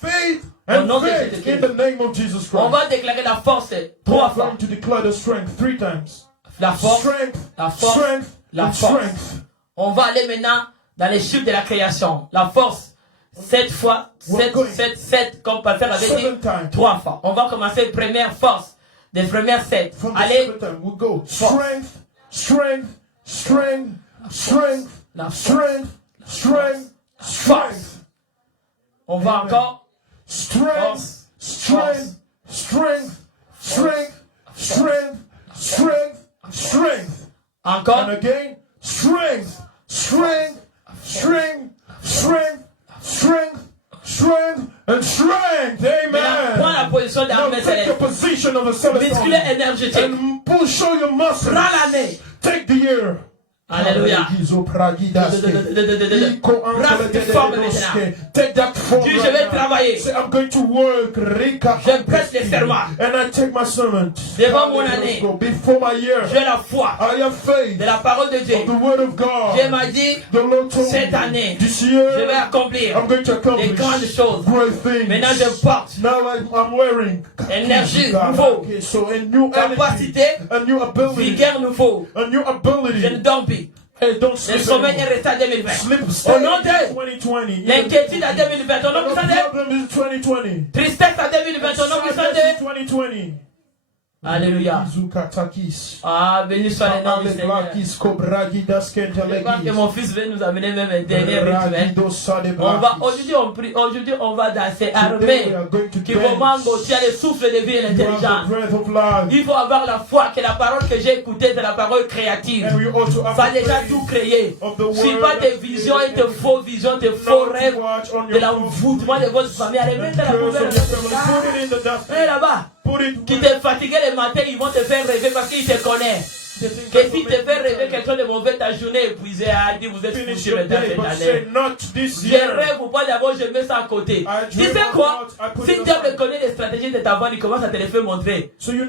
faith, Au nom and de faith Jésus-Christ. in the name of Jesus On Christ. va déclarer la force 3 We're fois. going to declare the strength 3 times. La force, Strength, la force, strength, la and force. strength. On va aller maintenant dans les chiffres de la création. La force, 7 fois, 7, 7, 7, comme Pasteur avait 7 dit, times. 3 fois. On va commencer première force, des premières 7. From the Allez, second time, we'll go. Force. Strength, strength, strength, strength, La force. strength, strength, strength. on va Amen. encore. Strength, Force. strength, strength, strength, strength, strength, strength. And Encore. again, strength, strength, strength, strength, strength, strength, and strength. Maintenant, prends la Amen. position Now d'armée take the céleste. position of a celestial Musculaire énergétique. and pull, show your muscles. Prends l'année. Take the year. Alléluia. Take that form. Dis, je vais travailler. Say, I'm going to work. Je prête les serments. And I take my sermon. Devant mon année. Before my year. J'ai la foi I have faith de la parole de Dieu. of the word of God. Dieu m'a dit, The Lord told cette me année, this je year vais accomplir I'm going to des accomplish grandes choses. great things. Maintenant, je porte Now I'm wearing énergie, God. nouveau, Okay, so a new energy, capacité, a new ability, vigueur nouveau. a new Je ne ability. dors plus. Le sommeil est resté à 2020. Au nom de l'inquiétude à 2020. Au nom de tristesse à 2020. Au nom de alléluia. Ah, béni soit le nom du Seigneur. Je pense que mon fils veut nous amener même un dernier rituel. Aujourd'hui on va danser armé. Kibomango, tu as le souffle de vie et l'intelligence. Il faut avoir la foi que la parole que j'ai écoutée, c'est la parole créative. Ça a déjà tout créé. Suis pas tes visions et tes faux visions, tes faux rêves de l'envoûtement de votre famille. Allez, mettez la poubelle. Et là-bas. Qui te fatiguent le matin, ils vont te faire rêver parce qu'ils te connaissent. Que si te fait rêver quelque chose de mauvais, ta journée épuisée, dit vous êtes foutu maintenant cette année. Je rêve ou pas, d'abord je mets ça à côté. Tu sais quoi? Si Dieu connaît les stratégies de ta voix, il commence à te les faire montrer. Dis je ne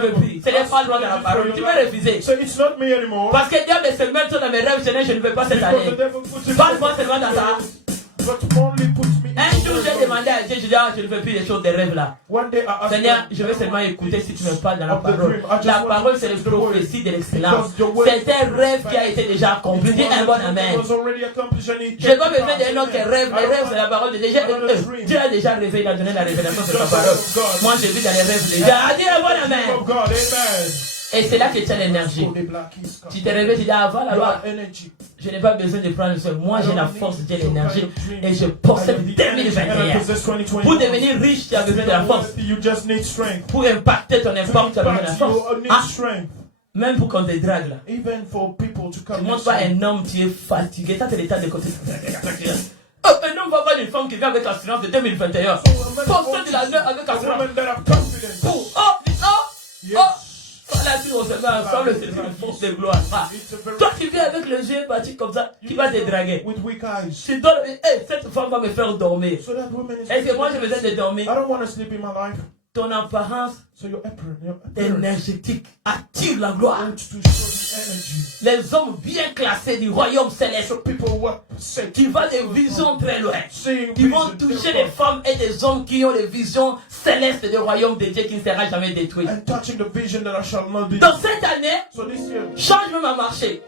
veux plus. Ce n'est pas le droit de la parole. Tu peux refuser. Parce que Dieu se met dans mes rêves, je ne veux pas cette année. Parle-moi seulement dans ça. Un jour, j'ai demandé à Dieu, je dis, je ne veux plus les choses des rêves là. Seigneur, je veux seulement écouter si tu me parles dans la parole. La parole, c'est le prophétie de l'excellence. C'est un rêve qui a été déjà accompli. Dis un bon amen. Je n'ai pas besoin d'un autre rêve. Les rêves, c'est la parole de Dieu. Dieu a déjà rêvé, il a donné la révélation sur sa parole. Moi, j'ai vu dans les rêves de Dieu. Dis un bon amen. Et c'est là que tu as l'énergie. Tu te réveilles, tu dis, ah voilà, je n'ai pas besoin de prendre le sol. Moi, j'ai la force, j'ai l'énergie. Et je possède 2021. Pour devenir riche, tu as besoin de la force. Pour impacter ton impact, tu as besoin de la force. Même pour qu'on te drague là. Tu ne montres pas un homme, tu es fatigué. Ça, c'est l'état de côté. Un homme va voir une femme qui vient avec l'assurance de 2021. Possède de la nuit avec l'assurance. Là, tu recevras ensemble, c'est une force de gloire. Toi, tu viens avec le yeux battu comme ça, qui va te draguer. Tu donnes, cette femme va me faire dormir. Est-ce que moi, j'ai besoin de dormir? Ton apparence énergétique attire la gloire. Les hommes bien classés du royaume céleste qui voient des visions très loin. Ils vont toucher des femmes et des hommes qui ont des visions célestes du royaume de Dieu qui ne sera jamais détruit. Dans cette année, change même à marcher.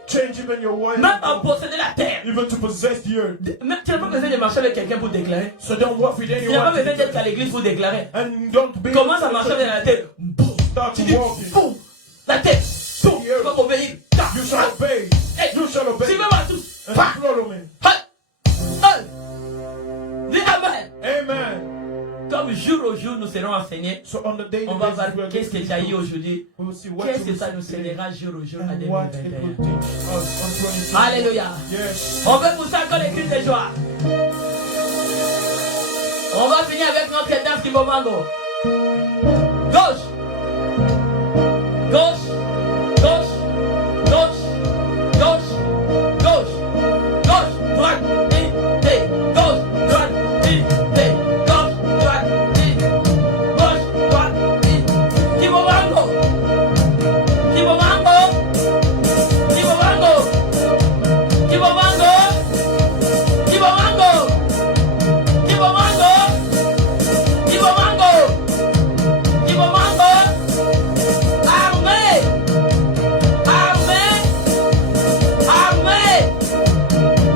Même à posséder la terre. Même, tu n'as pas besoin de marcher avec quelqu'un pour déclarer. Tu n'as pas besoin d'être à l'église pour déclarer. Commence à marcher avec la terre. Tu dis, boum, la tête, boum, tu vas m'obéir. You shall obey. You shall obey. Tu vas voir tous. Follow me. Dis Amen. Amen. Comme jour au jour nous serons enseignés, on va voir qu'est-ce que tu as eu aujourd'hui. Qu'est-ce que ça nous enseignera jour au jour à 2021. Alléluia. On veut pousser encore les cris de joie. On va finir avec notre danse Kibomango. Gauche. Gauche. Gauche. Gauche. Gauche. Gauche. Gauche. Droite. Unité. Gauche. Droite. Unité. Gauche. Droite. Unité. Gauche. Droite. Unité. Kibomango. Kibomango. Kibomango. Kibomango. Kibomango. Kibomango. Kibomango. Kibomango. Armée. Armée. Armée.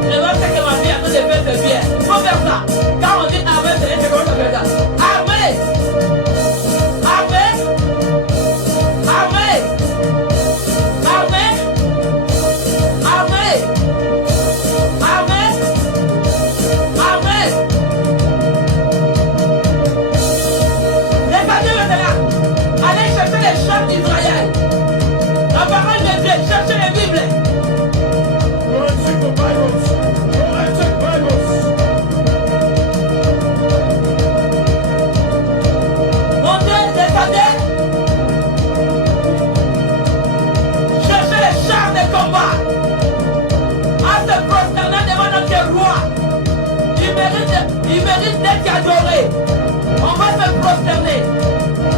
Je vois que ma vie a tout de fait de bien. Faut faire ça. Quand on dit armée, c'est les secondes de faire ça. Armée. Armée. Armée. Armée. Armée. Armée. Armée. Regardez maintenant. Allez chercher les chants d'Israël. La parole de Dieu, cherchez les Bibles. Go and seek the Bibles. Go and take Bibles. Montez, descendez. Cherchez les chars de combat. En se prosternant devant notre roi. Il mérite d'être adoré. On va se prosterner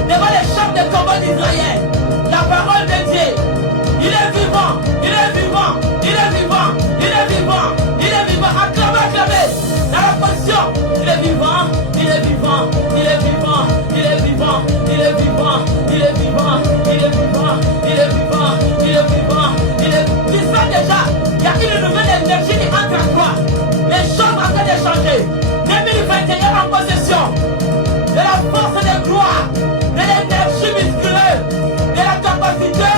devant les chars de combat d'Israël. La parole de Dieu. Il est vivant. Il est vivant. Il est vivant. Il est vivant. Il est vivant. Acclamez, acclamez. Dans la position. Il est vivant. Il est vivant. Il est vivant. Il est vivant. Il est vivant. Il est vivant. Il est vivant. Il est vivant. Il est vivant. Il est vivant. Tu sens déjà. Il y a changer. 2021 en possession de la force de gloire, de l'énergie musculeuse, de la capacité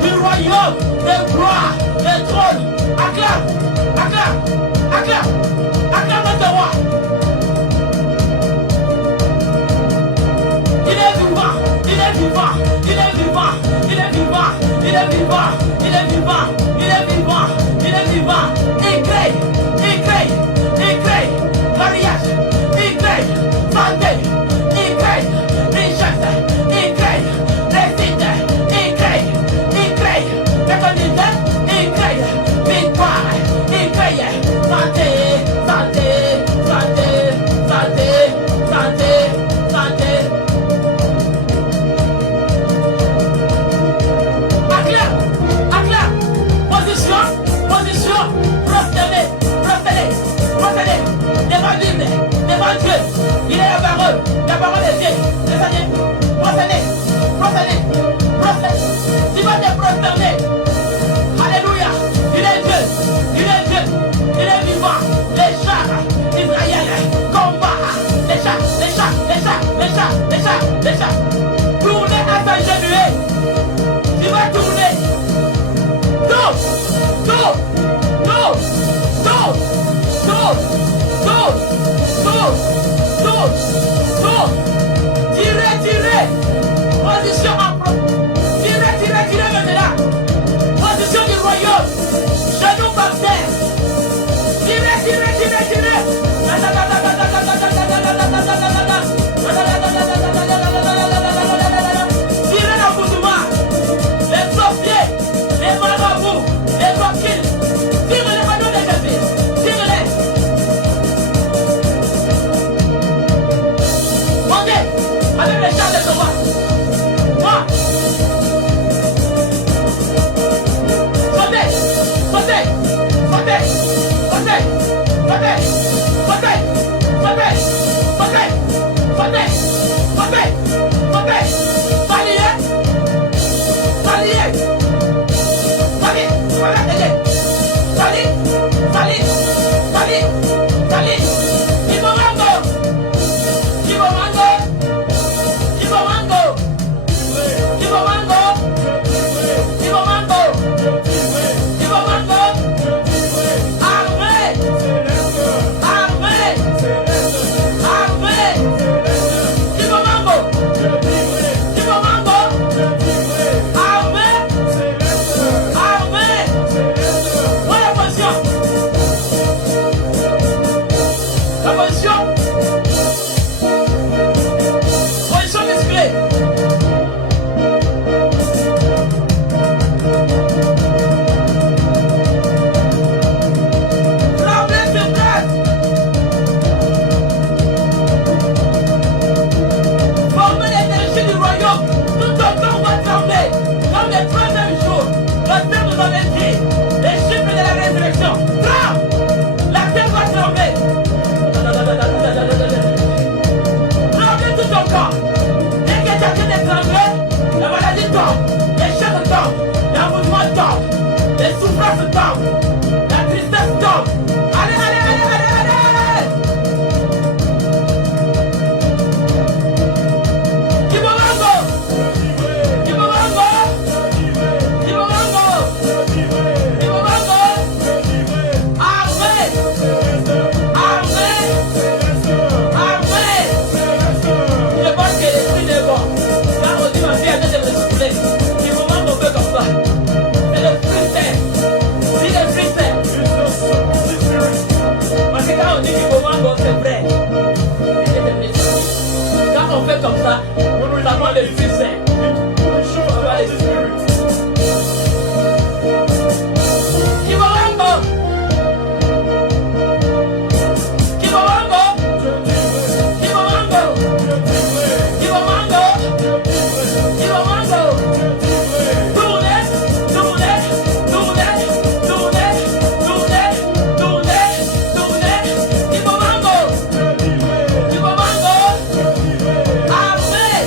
du royaume, de gloire, de trône. Acclame, acclame, acclame, acclame notre roi. Il est vivant, il est vivant, il est vivant, il est vivant, il est vivant, il est vivant, il est vivant, il est vivant. Il crée, il crée, il crée mariage, il crée santé, il crée richesse, il crée réussite, il crée fécondité, il crée victoire, il crée santé, santé, santé, santé, santé, santé. Acclame, acclame, position, position, prosterné, prosterné, prosterné, devant l'hymne, devant Dieu. Il est la parole de Dieu, prosterné, prosterné, prosterné, prosterné. Tu vas te prosterner. Alléluia, il est Dieu, il est Dieu, il est vivant. Les chars israéliens combattent, les chars, les chars, les chars, les chars, les chars, les chars. Tournez à s'agenouiller. Tu vas tourner. Non, non, non, non, non, non, non, non, non. Tirez, tirez. Position en pro. Tirez, tirez, tirez maintenant. Position du royaume. Genou par terre. Tirez, tirez, tirez, tirez. Tirez l'accoudoir. Les sorciers, les marabouts, les wakils. Tirez-les au nom de Jésus. Tirez-les. Montez avec les chars de Thomas. Moi. Sautez, sautez, sautez, sautez, sautez, sautez, sautez, sautez, sautez, sautez, sautez. Saliez, saliez, saliez, voilà t'aider. Saliez, saliez, saliez, saliez. Ibomango, Ibomango, Ibomango, Ibomango, Ibomango, Ibomango. Armée, armée, armée. Ibomango, Ibomango. Armée, armée. Voilà la position. La position. Position musclée. Tremblez sur place. Formez l'énergie du royaume. Tout ton corps va trembler. Comme le troisième jour, le terme nous avait dit, les chiffres de la résurrection. Tremble. La terre va trembler. Tremblez tout ton corps. Dès que tu as fini de trembler, la maladie tombe, les chèvres tombent, l'envoûtement tombe, les souffrances tombent, la tristesse tombe. Allez, allez, allez, allez, allez. Ibomango, Ibomango, Ibomango, Ibomango. Armée, armée, armée. Je pense que l'esprit est bon. Quand on dit ma fille a été ressuscitée, Ibomango fait comme ça. C'est le fruit. Si le fruit parce que quand on dit Ibomango, c'est vrai. Quand on fait comme ça, ça prend le fruit. Ibomango, Ibomango, Ibomango, Ibomango, Ibomango. Tournez, tournez, tournez, tournez, tournez, tournez, tournez. Ibomango, Ibomango. Armée,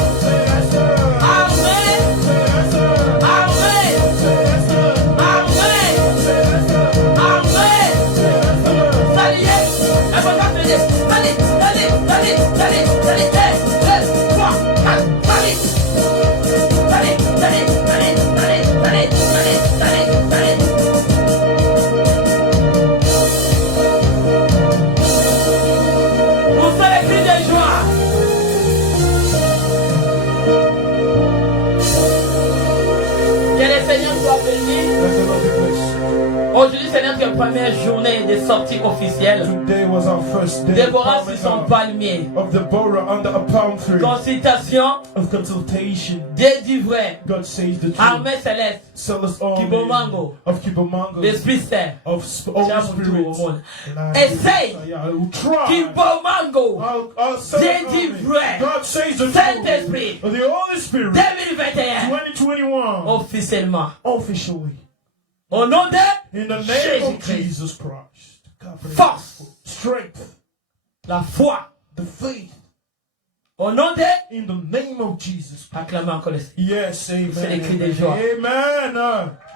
première journée de sortie officielle. Today was our first day Déborah sur son palmier. of Deborah under a palm tree. Consultation Of consultation. des divraies. God says the truth. Armée céleste. Celeste army Kibomango. of Kibomango. L'Esprit Saint. Of Holy Spirit. Essaye. I will try. Kibomango. I'll say Délivré. God says the truth. Saint-Esprit. The Holy Spirit. 2021. 2021. Officiellement. Officially. Au nom de In the name of Jésus-Christ. Jesus Christ. Force. Strength. La foi. The faith. Au nom de In the name of Jesus. acclamez encore le Seigneur. Yes, amen. C'est les cris de joie. Amen.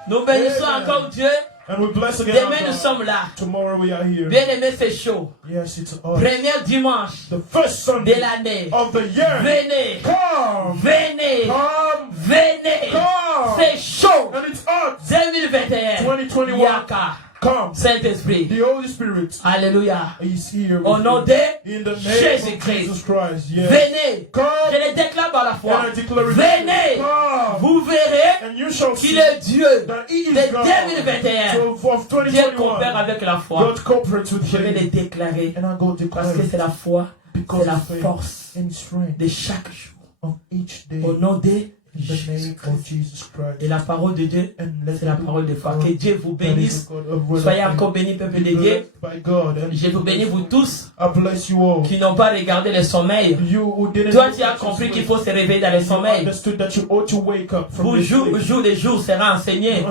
Nous bénissons Amen. encore Dieu. And we bless again. Demain our nous God. sommes là. Tomorrow we are here. Bien aimé, c'est chaud. Yes, it's us. Premier dimanche The first de Sunday l'année. of the year. Venez. Come. Venez. Come. Venez. Come. C'est chaud. And it's us. 2021. 2021. Yaka. Come. Saint-Esprit. The Holy Spirit Alléluia. is here. Au with nom you. de In the name of Jésus-Christ. Jesus Christ. Yes. Venez. Come. Je le déclare par la foi. And I declare it. Venez. Come. Vous verrez And you shall qu'il see est Dieu that He is de God. 2021. So of Dieu coopère 2021. avec la foi. God cooperates with Je vais le faith. déclarer And I go parce que declare c'est la foi, because c'est la of faith force and strength de chaque jour. of each day. Au nom de In the name Jésus. of Jesus Christ. Et la parole de Dieu, And let c'est la it be parole de foi. God Que Dieu vous that is bénisse. the God of word of Soyez faith. encore bénis, peuple de Be Dieu. blessed by God. And Je vous bénis, vous tous I bless you all. qui n'ont pas regardé le sommeil. You who didn't Toi, look tu as at your compris qu'il sleep, faut se réveiller dans le you sommeil. understood that you ought to wake up from Pour the jour, sleep. jour, les jours sera enseigné.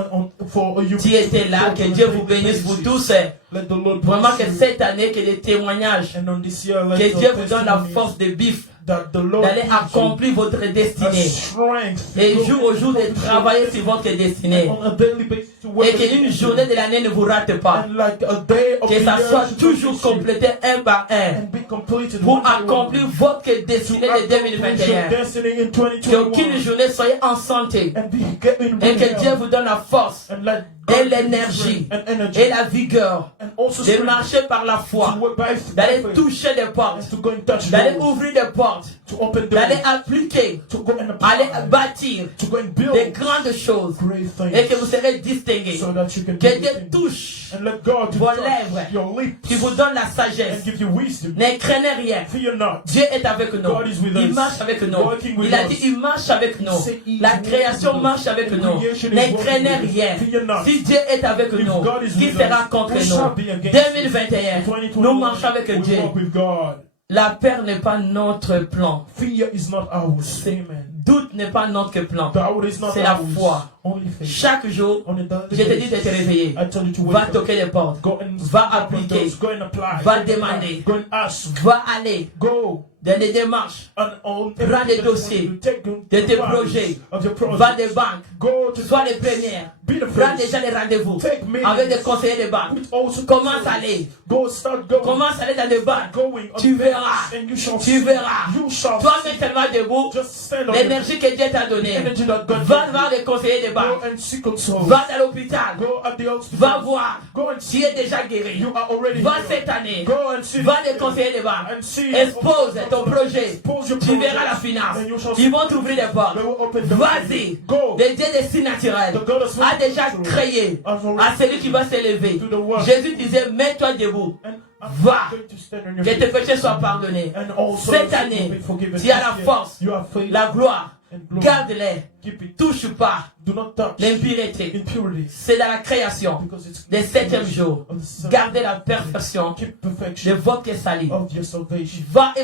For you Tu étais là, que Dieu vous bénisse, vous tous. Let the Lord Vraiment bless que you. cette année, que les témoignages, And on this year, let que the Dieu vous donne la testimonies force de vif that the Lord d'aller gives you accomplir votre a destinée. strength to Et go jour au jour de travailler sur votre destinée. on a daily basis to work Et qu'une journée de l'année ne vous rate pas. and like a day of Que the ça year soit should toujours finish you complété un par un. and be completed Pour one by one. accomplir votre destinée de Accomplish your 2021. destiny in Qu'aucune 2021 journée soit en santé. and be getting Et que good Dieu health vous donne la force and let et God give you l'énergie strength and energy et la vigueur and also de strength marcher par la to foi, work by d'aller faith toucher des portes, and to go and touch d'aller doors, ouvrir des portes, to open d'aller doors, appliquer, to go and aller apply, bâtir to go and build des grandes choses great et que things vous serez distingués. so that you can Que do Dieu things. touche And let God vos touch lèvres, your lips qui vous donne la and sagesse. give you wisdom. Ne craignez rien. Fear not. Dieu est avec nous. God is with Il us. marche avec nous. Working with Il a us. dit, il marche avec nous. Say he is La working création with us. marche avec The nous. creation is Ne working craignez with us. rien. Fear not. Si Dieu est avec If nous, God is qui with sera us, contre who shall nous? be against 2021, 2021, nous marchons avec we Dieu. walk with God. La peur n'est pas notre plan. Fear is not ours. Amen. Doute n'est pas notre plan. Doubt is not C'est la ours. foi. Only faith. Chaque jour, On a daily je te dis de basis. te réveiller. I tell you to Va wake up. toquer les portes. Go and Va open appliquer. doors. Go and apply. Va Go and demander. apply. Go and ask. Va aller Go dans les démarches. and on Prends des dossiers de tes projets. of your Va project. des banques. Go to Sois les premières. be the Prends first. déjà les rendez-vous Take meetings. avec des conseillers de banque. With also Commence à aller. Go start going. Commence à aller dans les banques. Going on Tu the verras. bench and you shall Tu see. verras. You shall Toi-même see. tellement debout. Just stand on L'énergie que Dieu t'a donnée. energy that God Va gave voir les conseillers de you. banque. Go and seek on souls. Va dans l'hôpital. Go at the hospital. Va voir. Go and Tu see. es déjà guéri. You are already Va healed. cette année. Go and see. Va des conseillers de banque. And see. Expose ton projet. Expose your Tu project. verras la finance. And you shall Ils see. vont t'ouvrir les portes. They will open the Vas-y. Go. Le Dieu des signes naturels The God of a déjà supernatural créé has already à celui qui va s'élever. to the world. Jésus disait, mets-toi debout. And I'm Va. going to stand on your Que tes feet. péchés soient pardonnés. And also Cette you année, will be forgiven. tu as la This year, force, you have faith la gloire. and glory. Garde-les. Keep it. Touche pas Do not touch l'impureté. impurities. C'est dans la création Because it's des 7e jours. of the seventh Gardez la perfection Keep de perfection votre salut. of your salvation. Va